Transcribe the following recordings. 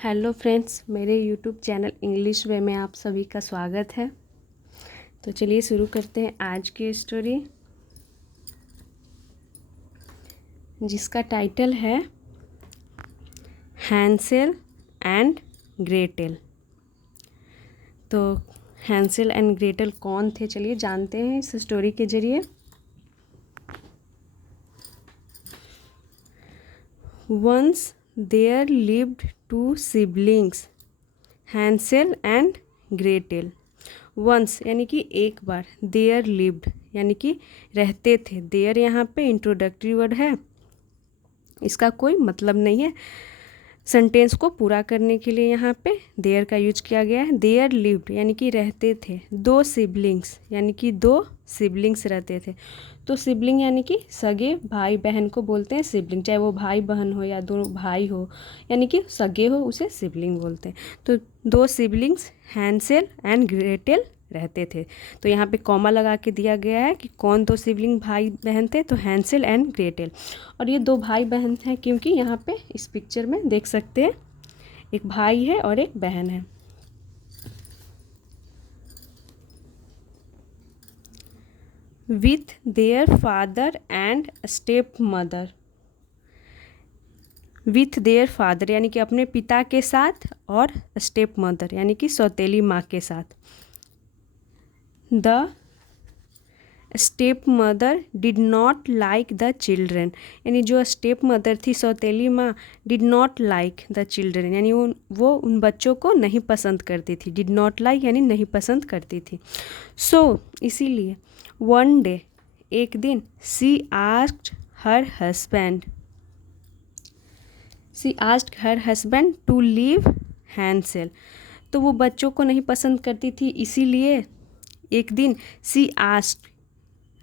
Hello friends, मेरे YouTube channel English वे में आप सभी का स्वागत है। तो चलिए शुरू करते हैं आज की स्टोरी, जिसका टाइटल है हैंसेल एंड ग्रेटेल। तो हैंसेल एंड ग्रेटेल कौन थे, चलिए जानते हैं इस स्टोरी के जरिए। Once there lived two siblings, Hansel and Gretel. Once यानी कि एक बार, देयर लिव्ड यानी कि रहते थे। देयर यहाँ पे इंट्रोडक्टरी वर्ड है, इसका कोई मतलब नहीं है। सेंटेंस को पूरा करने के लिए यहाँ पे देयर का यूज किया गया है। देयर लिव्ड यानी कि रहते थे। दो सिबलिंग्स यानी कि दो सिबलिंग्स रहते थे। तो सिबलिंग यानी कि सगे भाई बहन को बोलते हैं सिबलिंग, चाहे वो भाई बहन हो या दो भाई हो, यानी कि सगे हो उसे सिबलिंग बोलते हैं। तो दो सिबलिंग्स हैंसेल एंड ग्रेटेल रहते थे। तो यहाँ पे कॉमा लगा के दिया गया है कि कौन दो सिबलिंग भाई बहन थे, तो हैंसेल एंड ग्रेटेल। और ये दो भाई बहन हैं क्योंकि यहाँ पे इस पिक्चर में देख सकते हैं एक भाई है और एक बहन है। With their father and step mother. With their father यानी कि अपने पिता के साथ, और स्टेप मदर यानी कि सौतेली माँ के साथ। The step mother did not like the children, यानी जो स्टेप मदर थी सौतेली माँ, did not like the children यानी वो उन बच्चों को नहीं पसंद करती थी। डिड नॉट लाइक यानी नहीं पसंद करती थी। इसीलिए वन डे एक दिन, she asked her husband to leave Hansel. तो वो बच्चों को नहीं पसंद करती थी, इसीलिए एक दिन शी आस्क्ड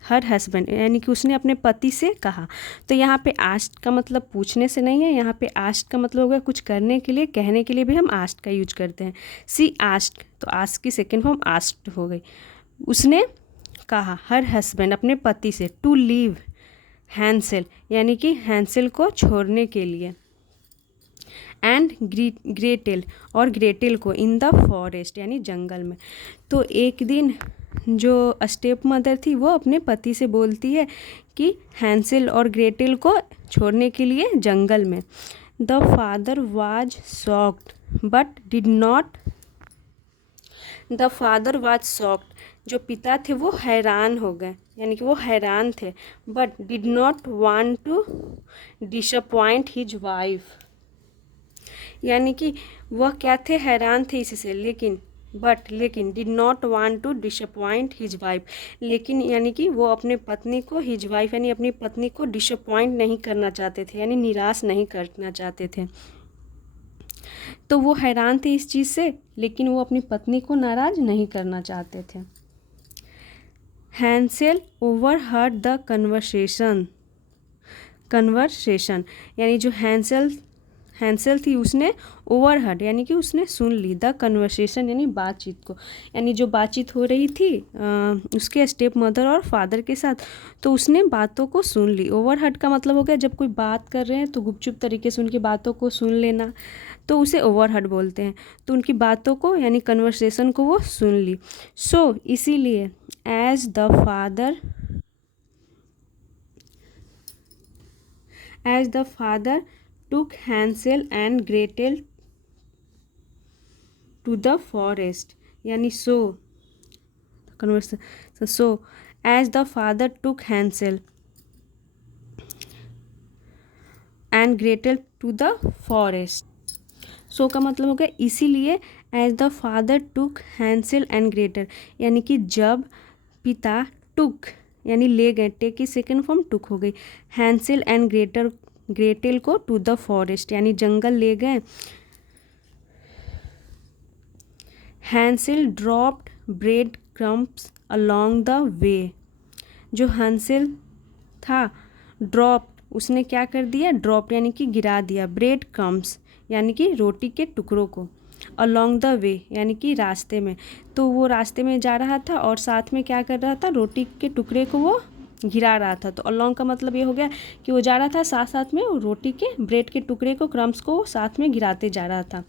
हर हस्बैंड यानी कि उसने अपने पति से कहा। तो यहाँ पे आस्क्ड का मतलब पूछने से नहीं है, यहाँ पे आस्क्ड का मतलब हो गया कुछ करने के लिए, कहने के लिए भी हम आस्क्ड का यूज करते हैं। शी आस्क्ड, तो आस्क्ड की सेकेंड फॉर्म आस्क्ड हो गई। उसने कहा हर हस्बैंड अपने पति से, टू लीव हैंसेल यानी कि हैंसेल को छोड़ने के लिए, एंड ग्रेटेल और ग्रेटेल को, इन द फॉरेस्ट यानी जंगल में। तो एक दिन जो स्टेप मदर थी वो अपने पति से बोलती है कि हैंसेल और ग्रेटेल को छोड़ने के लिए जंगल में। The father was shocked but did not, the father was shocked, जो पिता थे वो हैरान हो गए यानी कि वो हैरान थे, but did not want to disappoint his wife, यानी कि वह क्या थे, हैरान थे इससे, लेकिन did not want to disappoint his wife, लेकिन यानी कि वो अपने पत्नी को, हिज वाइफ यानी अपनी पत्नी को डिसअपॉइंट नहीं करना चाहते थे, यानी निराश नहीं करना चाहते थे। तो वो हैरान थे इस चीज़ से, लेकिन वो अपनी पत्नी को नाराज नहीं करना चाहते थे। हैंसेल ओवरहर्ड द कन्वर्सेशन यानी जो हैंसेल थी उसने ओवरहर्ड यानी कि उसने सुन ली, द कन्वर्सेशन यानी बातचीत को, यानी जो बातचीत हो रही थी उसके स्टेप मदर और फादर के साथ, तो उसने बातों को सुन ली। ओवरहर्ड का मतलब हो गया जब कोई बात कर रहे हैं तो गुपचुप तरीके से उनकी बातों को सुन लेना, तो उसे ओवरहर्ड बोलते हैं। तो उनकी बातों को यानी कन्वर्सेशन को वो सुन ली। इसीलिए as the father took Hansel and Gretel to the forest, यानी as the father took Hansel and Gretel to the forest, का मतलब हो गया इसीलिए as the father took Hansel and Gretel, यानी कि जब पिता took यानी ले गए, टेक की सेकेंड फॉर्म टुक हो गई, हैंसेल एंड ग्रेटेल को टू द फॉरेस्ट यानी जंगल ले गए। Hansel dropped bread crumbs along the way, जो हैंसेल था ड्रॉप्ड उसने क्या कर दिया, ड्रॉप यानी कि गिरा दिया, ब्रेड क्रम्स यानी कि रोटी के टुकड़ों को, अलोंग द वे यानी कि रास्ते में। तो वो रास्ते में जा रहा था और साथ में क्या कर रहा था, रोटी के टुकड़े को वो गिरा रहा था। तो अलोंग का मतलब ये हो गया कि वो जा रहा था साथ साथ में रोटी के ब्रेड के टुकड़े को क्रम्स को साथ में गिराते जा रहा था।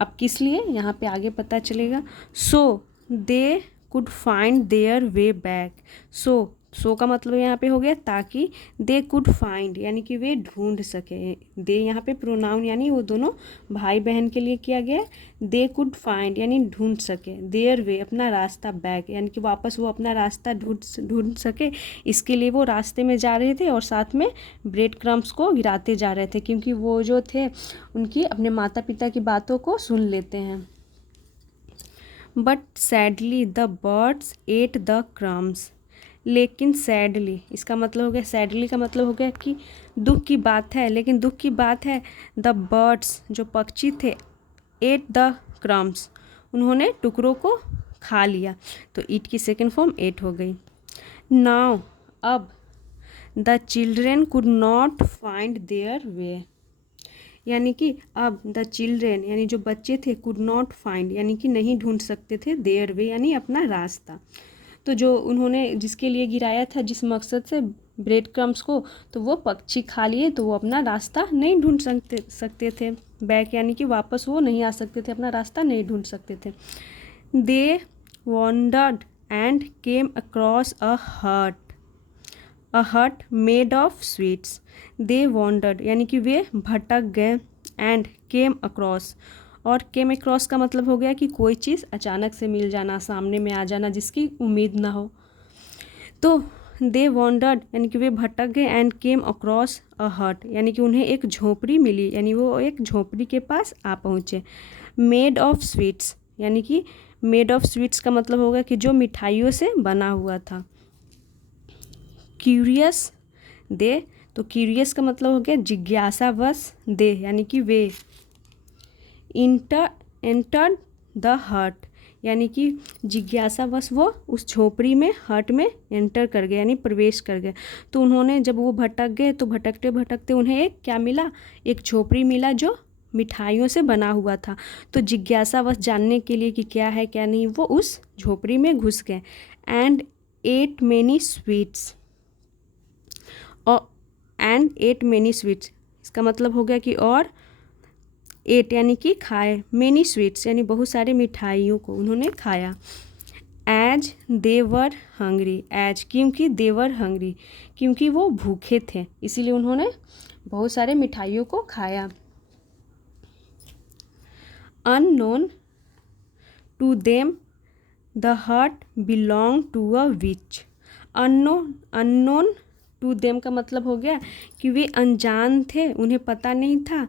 अब किस लिए यहाँ पे आगे पता चलेगा। So they could find their way back. So का मतलब यहाँ पे हो गया ताकि, दे कुड फाइंड यानी कि वे ढूंढ सके। दे यहाँ पे प्रोनाउन यानी वो दोनों भाई बहन के लिए किया गया। दे कुड फाइंड यानी ढूंढ सके, देयर वे अपना रास्ता, बैक यानी कि वापस वो अपना रास्ता ढूंढ सके। इसके लिए वो रास्ते में जा रहे थे और साथ में ब्रेड क्रम्स को गिराते जा रहे थे, क्योंकि वो जो थे उनकी अपने माता पिता की बातों को सुन लेते हैं। But sadly the birds at the crumbs. लेकिन सैडली, इसका मतलब हो गया, सैडली का मतलब हो गया कि दुख की बात है, लेकिन दुख की बात है द बर्ड्स जो पक्षी थे, एट द क्रम्स उन्होंने टुकड़ों को खा लिया। तो ईट की सेकेंड फॉर्म एट हो गई। नाउ अब the children could not find their वे, यानी कि अब द चिल्ड्रेन यानी जो बच्चे थे कुड नॉट फाइंड यानी कि नहीं ढूंढ सकते थे देयर वे यानी अपना रास्ता। तो जो उन्होंने जिसके लिए गिराया था, जिस मकसद से ब्रेड क्रम्स को, तो वो पक्षी खा लिए, तो वो अपना रास्ता नहीं ढूंढ सकते थे। बैक यानी कि वापस वो नहीं आ सकते थे, अपना रास्ता नहीं ढूंढ सकते थे। They wandered and came across a hut made of sweets. They wandered यानी कि वे भटक गए, एंड केम अक्रॉस, और केम अक्रॉस का मतलब हो गया कि कोई चीज़ अचानक से मिल जाना, सामने में आ जाना जिसकी उम्मीद ना हो। तो दे वॉन्डर्ड यानी कि वे भटक गए, एंड केम अक्रॉस अ हट यानी कि उन्हें एक झोपड़ी मिली, यानी वो एक झोपड़ी के पास आ पहुँचे। मेड ऑफ स्वीट्स यानी कि मेड ऑफ स्वीट्स का मतलब होगा कि जो मिठाइयों से बना हुआ था। क्यूरियस दे, तो क्यूरियस का मतलब हो गया जिज्ञासावश, दे यानी कि वे। एंटर्ड द हट यानी कि जिज्ञासावश वो उस झोपड़ी में, हट में एंटर कर गए यानी प्रवेश कर गए। तो उन्होंने जब वो भटक गए तो भटकते भटकते उन्हें एक क्या मिला, एक झोपड़ी मिला जो मिठाइयों से बना हुआ था। तो जिज्ञासावश जानने के लिए कि क्या है क्या नहीं, वो उस झोपड़ी में घुस गए। And eight many sweets, and eight many sweets इसका मतलब हो गया कि और एट यानी कि खाए, मेनी स्वीट्स यानी बहुत सारे मिठाइयों को उन्होंने खाया। एज देवर हंग्री, एज क्योंकि देवर हंग्री क्योंकि वो भूखे थे, इसीलिए उन्होंने बहुत सारे मिठाइयों को खाया। Unknown to them the hut belong to a witch. Unknown to them का मतलब हो गया कि वे अनजान थे, उन्हें पता नहीं था।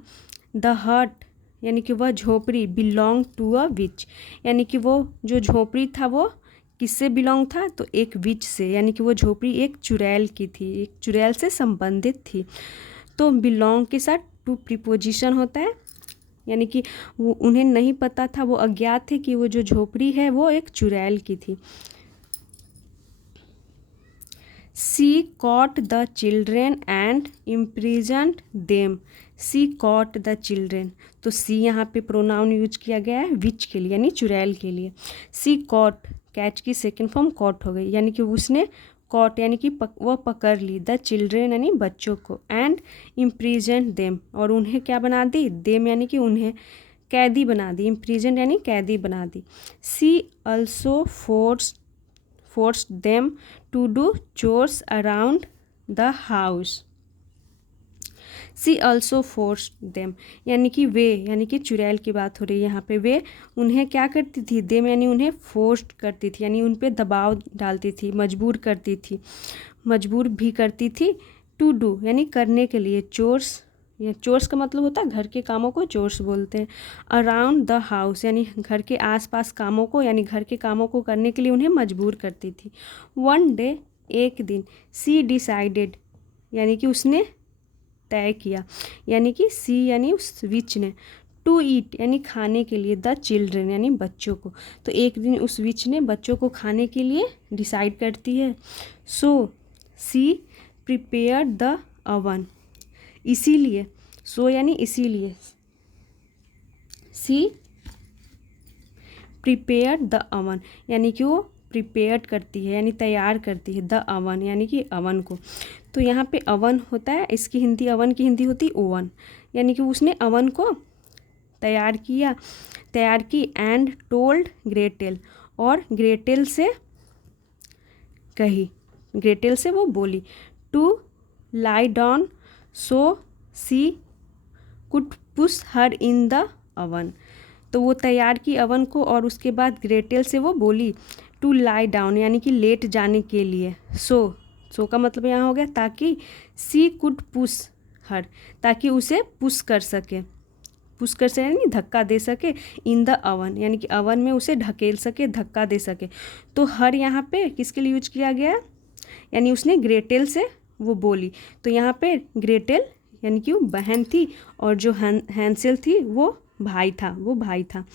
द हट यानी कि वह झोपड़ी, बिलोंग टू अ विच यानी कि वो जो झोपड़ी था वो किससे बिलोंग था, तो एक विच से, यानी कि वो झोपड़ी एक चुड़ैल की थी, एक चुड़ैल से संबंधित थी। तो बिलोंग के साथ टू प्रीपोजिशन होता है, यानी कि वो उन्हें नहीं पता था, वो अज्ञात थे कि वो जो झोपड़ी है वो एक चुड़ैल की थी। She caught the children and imprisoned them. She caught the children, तो सी यहाँ पे प्रोनाउन यूज किया गया है विच के लिए यानी चुड़ैल के लिए। सी कॉट, कैच की सेकेंड फॉर्म कॉट हो गई, यानी कि उसने कॉट यानी कि वह पकड़ ली, द चिल्ड्रेन यानी बच्चों को, एंड इम्प्रिजेंट देम और उन्हें क्या बना दी, देम यानी कि उन्हें कैदी बना दी, इम्प्रिजेंट यानी कैदी बना दी। सी also forced them to do chores around the house. She also forced them यानी कि वे, यानी कि चुड़ैल की बात हो रही है यहाँ पे, वे उन्हें क्या करती थी, देम यानी उन्हें फोर्स्ड करती थी, यानी उन पे दबाव डालती थी, मजबूर करती थी, मजबूर भी करती थी। टू डू यानी करने के लिए, चोर्स, या चोर्स का मतलब होता है घर के कामों को चोर्स बोलते हैं। अराउंड द हाउस यानी घर के आसपास कामों को, यानी घर के कामों को करने के लिए उन्हें मजबूर करती थी। वन डे एक दिन, सी डिसाइडेड यानी कि उसने तय किया, यानी कि सी यानी उस विच ने, टू ईट यानी खाने के लिए, द चिल्ड्रन यानी बच्चों को। तो एक दिन उस विच ने बच्चों को खाने के लिए डिसाइड करती है। सो सी प्रिपेयर द अवन, इसीलिए, सो यानी इसीलिए, सी प्रिपेयर द अवन यानी कि वो प्रिपेयर्ड करती है यानी तैयार करती है, द अवन यानी कि अवन को। तो यहाँ पे अवन होता है, इसकी हिंदी अवन की हिंदी होती ओवन, यानी कि उसने अवन को तैयार की एंड टोल्ड ग्रेटेल, और ग्रेटेल से वो बोली to lie down so she could push her in the oven. तो वो तैयार की अवन को और उसके बाद ग्रेटेल से वो बोली टू लाई डाउन यानी कि लेट जाने के लिए। सो का मतलब यहाँ हो गया ताकि, सी कुड पुश हर ताकि उसे पुश कर सके यानी धक्का दे सके, इन द अवन यानी कि अवन में उसे ढकेल सके, धक्का दे सके। तो हर यहाँ पे किसके लिए यूज किया गया, यानी उसने ग्रेटेल से वो बोली। तो यहाँ पे ग्रेटेल यानी कि वो बहन थी और जो हैंसेल थी वो भाई था।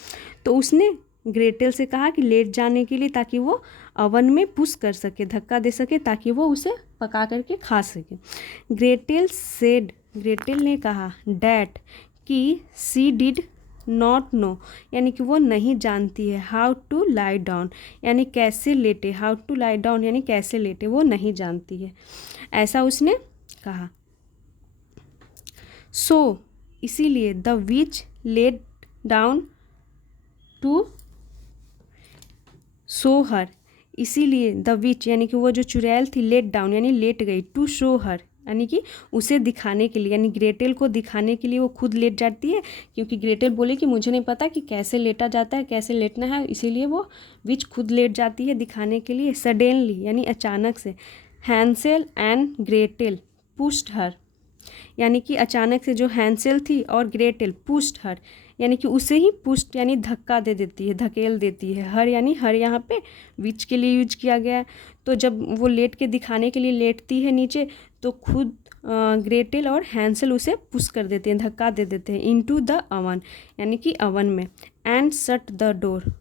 तो उसने ग्रेटेल से कहा कि लेट जाने के लिए ताकि वो अवन में पुश कर सके, धक्का दे सके, ताकि वो उसे पका करके खा सके। ग्रेटेल ने कहा डैट कि सी डिड नॉट नो यानी कि वो नहीं जानती है, हाउ टू लाई डाउन यानी कैसे लेटे, हाउ टू लाई डाउन यानी कैसे लेटे, वो नहीं जानती है, ऐसा उसने कहा। सो इसीलिए the witch let down to show her, इसीलिए द विच यानी कि वो जो चुड़ैल थी लेट डाउन यानी लेट गई, टू शो हर यानी कि उसे दिखाने के लिए, यानी ग्रेटेल को दिखाने के लिए वो खुद लेट जाती है, क्योंकि ग्रेटेल बोले कि मुझे नहीं पता कि कैसे लेटा जाता है, कैसे लेटना है, इसीलिए वो विच खुद लेट जाती है दिखाने के लिए। सडेनली यानी अचानक से, हैंसेल एंड ग्रेटेल पुश्ड हर यानी कि अचानक से जो हैंसेल थी और ग्रेटेल पुश्ड हर यानी कि उसे ही पुश्ड यानी धक्का दे देती है, धकेल देती है। हर यानी हर यहाँ पे विच के लिए यूज किया गया है। तो जब वो लेट के दिखाने के लिए लेटती है नीचे, तो खुद ग्रेटेल और हैंसेल उसे पुश कर देते हैं, धक्का दे देते हैं इनटू द अवन यानी कि अवन में, एंड शट द डोर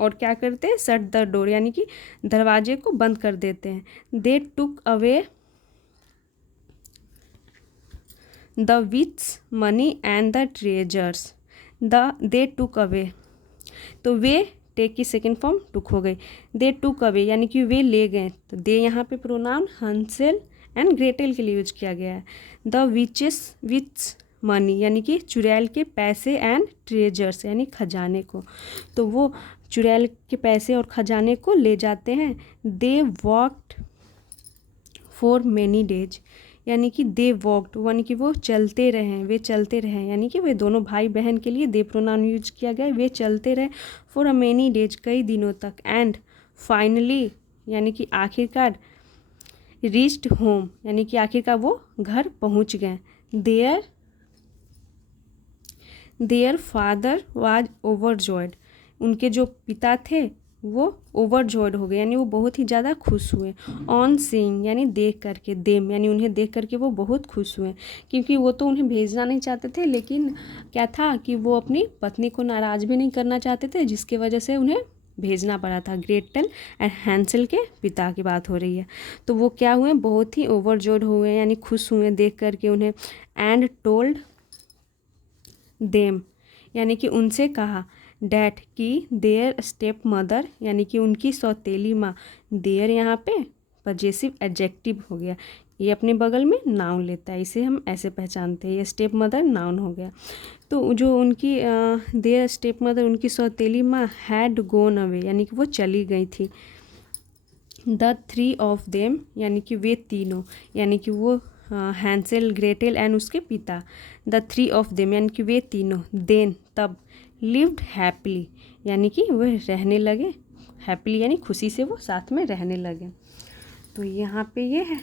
और क्या करते हैं, शट द डोर यानी कि दरवाजे को बंद कर देते हैं। They took away the witch money and the treasures, they took away, तो वे टेक की सेकेंड फॉर्म टुक हो गई, दे टुक अवे यानी कि वे ले गए। तो दे यहाँ पे प्रोनाउन हैंसेल एंड ग्रेटेल के लिए यूज किया गया है। द विच मनी यानी कि चुड़ैल के पैसे एंड ट्रेजर्स यानी खजाने को, तो वो चुड़ैल के पैसे और खजाने को ले जाते हैं। दे वॉकड फॉर मैनी डेज यानी कि दे वॉकड यानी कि वो चलते रहे, वे चलते रहे यानी कि वे दोनों भाई बहन के लिए दे प्रोनाउन यूज किया गया, वे चलते रहे फॉर अ मैनी डेज कई दिनों तक, एंड फाइनली यानी कि आखिरकार, रीच्ड होम यानी कि आखिरकार वो घर पहुंच गए। देयर फादर वाज ओवरजॉयड, उनके जो पिता थे वो ओवरजॉयड हो गए यानी वो बहुत ही ज़्यादा खुश हुए। ऑन सीइंग यानी देख करके, देम यानी उन्हें देख करके वो बहुत खुश हुए, क्योंकि वो तो उन्हें भेजना नहीं चाहते थे, लेकिन क्या था कि वो अपनी पत्नी को नाराज़ भी नहीं करना चाहते थे, जिसकी वजह से उन्हें भेजना पड़ा था। ग्रेटेल एंड हैंसेल के पिता की बात हो रही है। तो वो क्या हुए, बहुत ही ओवरजॉयड हुए यानी खुश हुए देख करके उन्हें। एंड टोल्ड देम यानी कि उनसे कहा, डैट की देयर स्टेप मदर यानी कि उनकी सौतेली माँ, देयर यहाँ पे पजेसिव एडजेक्टिव हो गया, ये अपने बगल में नाउन लेता है, इसे हम ऐसे पहचानते हैं, ये स्टेप मदर नाउन हो गया। तो जो उनकी देयर स्टेप मदर उनकी सौतेली माँ हैड गोन अवे यानी कि वो चली गई थी। द थ्री ऑफ देम यानी कि वे तीनों यानी कि वो हैंसेल ग्रेटेल एंड उसके पिता। द थ्री ऑफ देम यानी कि वे तीनों, देन तब, लिव्ड हैप्पीली यानी कि वह रहने लगे, हैप्पीली यानी खुशी से वो साथ में रहने लगे। तो यहाँ पे ये है,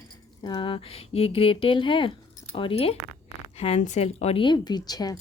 ये ग्रेटेल है और ये हैंसेल और ये विच है।